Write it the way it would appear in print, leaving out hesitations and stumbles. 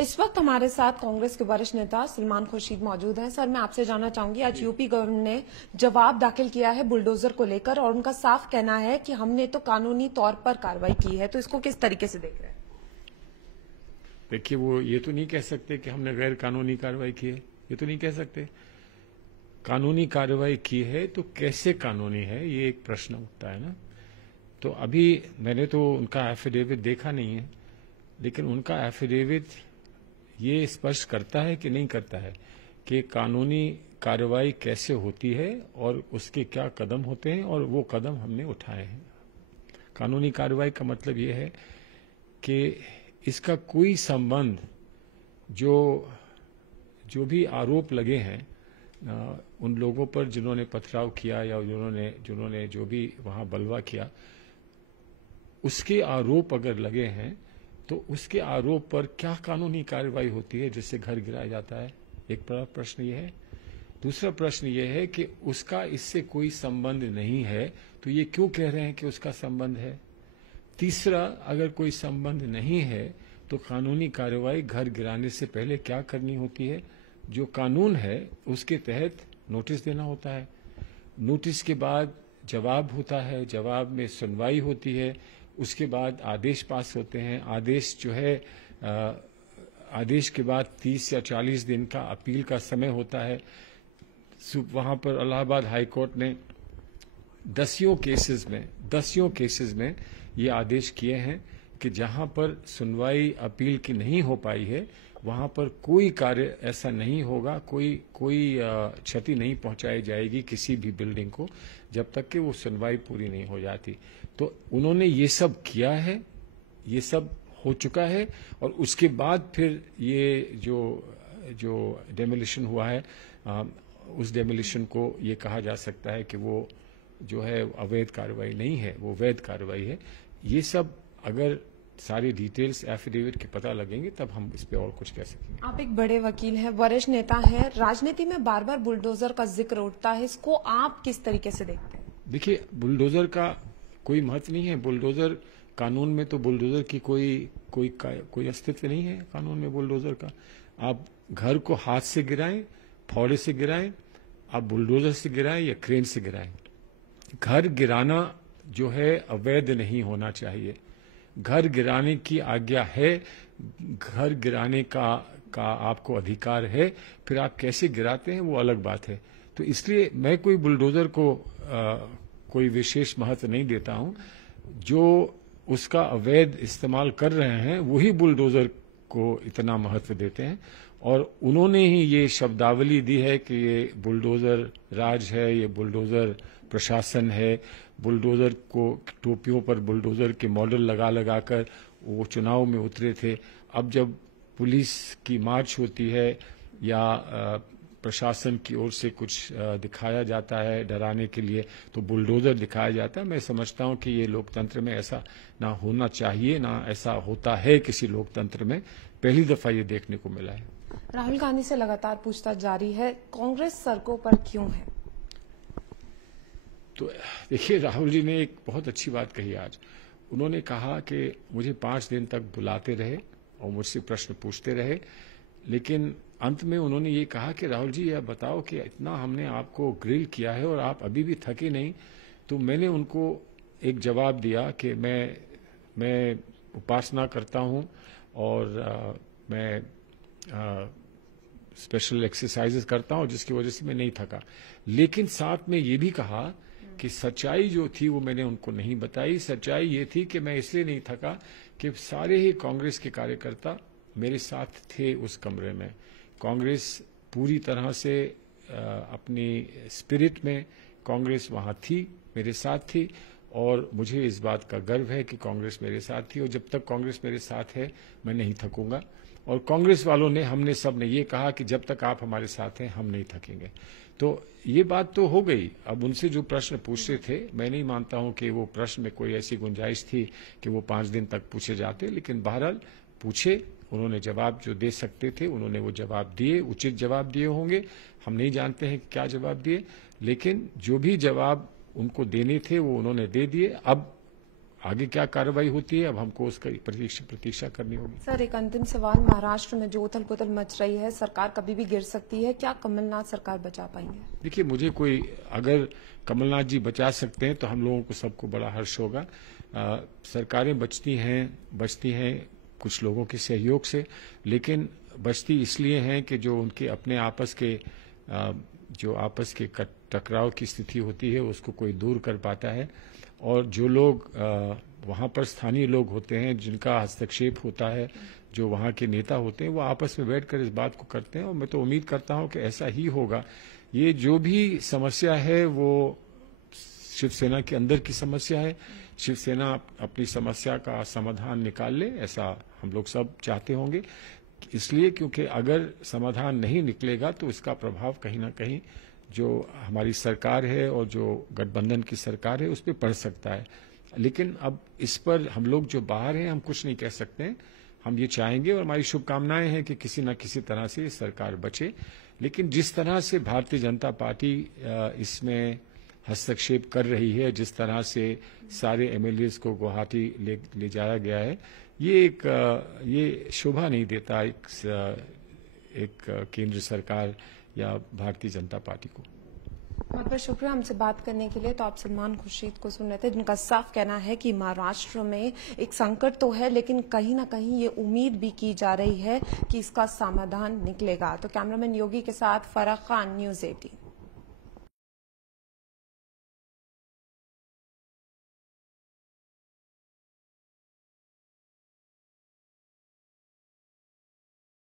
इस वक्त हमारे साथ कांग्रेस के वरिष्ठ नेता सलमान खुर्शीद मौजूद हैं। सर, मैं आपसे जानना चाहूंगी, आज यूपी गवर्नमेंट ने जवाब दाखिल किया है बुलडोजर को लेकर और उनका साफ कहना है कि हमने तो कानूनी तौर पर कार्रवाई की है, तो इसको किस तरीके से देख रहे हैं? देखिए, वो ये तो नहीं कह सकते कि हमने गैर कानूनी कार्रवाई की है, ये तो नहीं कह सकते। कानूनी कार्रवाई की है तो कैसे कानूनी है, ये एक प्रश्न उठता है ना। तो अभी मैंने तो उनका एफिडेविट देखा नहीं है, लेकिन उनका एफिडेविट ये स्पष्ट करता है कि नहीं करता है कि कानूनी कार्रवाई कैसे होती है और उसके क्या कदम होते हैं, और वो कदम हमने उठाए हैं। कानूनी कार्रवाई का मतलब ये है कि इसका कोई संबंध जो भी आरोप लगे हैं उन लोगों पर जिन्होंने पथराव किया या जिन्होंने जो भी वहां बलवा किया, उसके आरोप अगर लगे हैं तो उसके आरोप पर क्या कानूनी कार्रवाई होती है जिससे घर गिराया जाता है, एक बड़ा प्रश्न यह है। दूसरा प्रश्न यह है कि उसका इससे कोई संबंध नहीं है तो ये क्यों कह रहे हैं कि उसका संबंध है। तीसरा, अगर कोई संबंध नहीं है तो कानूनी कार्रवाई घर गिराने से पहले क्या करनी होती है। जो कानून है उसके तहत नोटिस देना होता है, नोटिस के बाद जवाब होता है, जवाब में सुनवाई होती है, उसके बाद आदेश पास होते हैं। आदेश जो है आदेश के बाद 30 या 40 दिन का अपील का समय होता है। वहां पर इलाहाबाद हाई कोर्ट ने दसियों केसेस में ये आदेश किए हैं कि जहां पर सुनवाई अपील की नहीं हो पाई है वहां पर कोई कार्य ऐसा नहीं होगा, कोई क्षति नहीं पहुंचाई जाएगी किसी भी बिल्डिंग को जब तक कि वो सुनवाई पूरी नहीं हो जाती। तो उन्होंने ये सब किया है, ये सब हो चुका है, और उसके बाद फिर ये जो डेमोलिशन हुआ है उस डेमोलिशन को ये कहा जा सकता है कि वो जो है अवैध कार्रवाई नहीं है, वो वैध कार्रवाई है। ये सब अगर सारी डिटेल्स एफिडेविट के पता लगेंगे तब हम इस पे और कुछ कह सकेंगे। आप एक बड़े वकील हैं, वरिष्ठ नेता हैं, राजनीति में बार बार बुलडोजर का जिक्र उठता है, इसको आप किस तरीके से देखते हैं? देखिए, बुलडोजर का कोई महत्व नहीं है। बुलडोजर कानून में तो बुलडोजर की कोई अस्तित्व नहीं है कानून में बुलडोजर का। आप घर को हाथ से गिराएं, फावड़े से गिराएं, आप बुलडोजर से गिराएं या क्रेन से गिराएं, घर गिराना जो है अवैध नहीं होना चाहिए। घर गिराने की आज्ञा है, घर गिराने का आपको अधिकार है, फिर आप कैसे गिराते हैं वो अलग बात है। तो इसलिए मैं कोई बुलडोजर को कोई विशेष महत्व नहीं देता हूं। जो उसका अवैध इस्तेमाल कर रहे हैं वही बुलडोजर को इतना महत्व देते हैं, और उन्होंने ही ये शब्दावली दी है कि ये बुलडोजर राज है, ये बुलडोजर प्रशासन है। बुलडोजर को टोपियों पर बुलडोजर के मॉडल लगा कर वो चुनाव में उतरे थे। अब जब पुलिस की मार्च होती है या प्रशासन की ओर से कुछ दिखाया जाता है डराने के लिए तो बुलडोजर दिखाया जाता है। मैं समझता हूं कि ये लोकतंत्र में ऐसा ना होना चाहिए, ना ऐसा होता है किसी लोकतंत्र में। पहली दफा ये देखने को मिला है। राहुल गांधी से लगातार पूछताछ जारी है, कांग्रेस सड़कों पर क्यों है? तो देखिए, राहुल जी ने एक बहुत अच्छी बात कही आज। उन्होंने कहा कि मुझे 5 दिन तक बुलाते रहे और मुझसे प्रश्न पूछते रहे, लेकिन अंत में उन्होंने ये कहा कि राहुल जी यह बताओ कि इतना हमने आपको ग्रिल किया है और आप अभी भी थके नहीं। तो मैंने उनको एक जवाब दिया कि मैं उपासना करता हूं और मैं स्पेशल एक्सरसाइजेस करता हूं जिसकी वजह से मैं नहीं थका। लेकिन साथ में ये भी कहा कि सच्चाई जो थी वो मैंने उनको नहीं बताई। सच्चाई ये थी कि मैं इसलिए नहीं थका कि सारे ही कांग्रेस के कार्यकर्ता मेरे साथ थे उस कमरे में। कांग्रेस पूरी तरह से अपनी स्पिरिट में कांग्रेस वहां थी, मेरे साथ थी, और मुझे इस बात का गर्व है कि कांग्रेस मेरे साथ थी, और जब तक कांग्रेस मेरे साथ है मैं नहीं थकूंगा। और कांग्रेस वालों ने, हमने सब ने ये कहा कि जब तक आप हमारे साथ हैं हम नहीं थकेंगे। तो ये बात तो हो गई। अब उनसे जो प्रश्न पूछते थे, मैं नहीं मानता हूं कि वो प्रश्न में कोई ऐसी गुंजाइश थी कि वो 5 दिन तक पूछे जाते, लेकिन बहरहाल पूछे, उन्होंने जवाब जो दे सकते थे उन्होंने वो जवाब दिए, उचित जवाब दिए होंगे। हम नहीं जानते हैं क्या जवाब दिए, लेकिन जो भी जवाब उनको देने थे वो उन्होंने दे दिए। अब आगे क्या कार्रवाई होती है अब हमको उसका प्रतीक्षा करनी होगी। सर, एक अंतिम सवाल, महाराष्ट्र में जो उथल पुथल मच रही है, सरकार कभी भी गिर सकती है, क्या कमलनाथ सरकार बचा पाएंगे? देखिए, मुझे कोई, अगर कमलनाथ जी बचा सकते हैं तो हम लोगों को सबको बड़ा हर्ष होगा। सरकारें बचती हैं कुछ लोगों के सहयोग से, लेकिन बचती इसलिए हैं कि जो उनके अपने आपस के टकराव की स्थिति होती है उसको कोई दूर कर पाता है, और जो लोग वहाँ पर स्थानीय लोग होते हैं जिनका हस्तक्षेप होता है, जो वहाँ के नेता होते हैं, वो आपस में बैठकर इस बात को करते हैं, और मैं तो उम्मीद करता हूँ कि ऐसा ही होगा। ये जो भी समस्या है वो शिवसेना के अंदर की समस्या है। शिवसेना अपनी समस्या का समाधान निकाल ले, ऐसा हम लोग सब चाहते होंगे, इसलिए क्योंकि अगर समाधान नहीं निकलेगा तो इसका प्रभाव कहीं ना कहीं जो हमारी सरकार है और जो गठबंधन की सरकार है उस पर पड़ सकता है। लेकिन अब इस पर हम लोग जो बाहर हैं हम कुछ नहीं कह सकते हैं। हम ये चाहेंगे और हमारी शुभकामनाएं हैं कि किसी न किसी तरह से सरकार बचे, लेकिन जिस तरह से भारतीय जनता पार्टी इसमें हस्तक्षेप कर रही है, जिस तरह से सारे एमएलएस को गुवाहाटी ले जाया गया है, ये शोभा नहीं देता एक केंद्र सरकार या भारतीय जनता पार्टी को। बहुत बहुत शुक्रिया हमसे बात करने के लिए। तो आप सलमान खुर्शीद को सुन रहे थे, जिनका साफ कहना है कि महाराष्ट्र में एक संकट तो है, लेकिन कहीं ना कहीं ये उम्मीद भी की जा रही है कि इसका समाधान निकलेगा। तो कैमरामैन योगी के साथ फराह खान, न्यूज़ 18।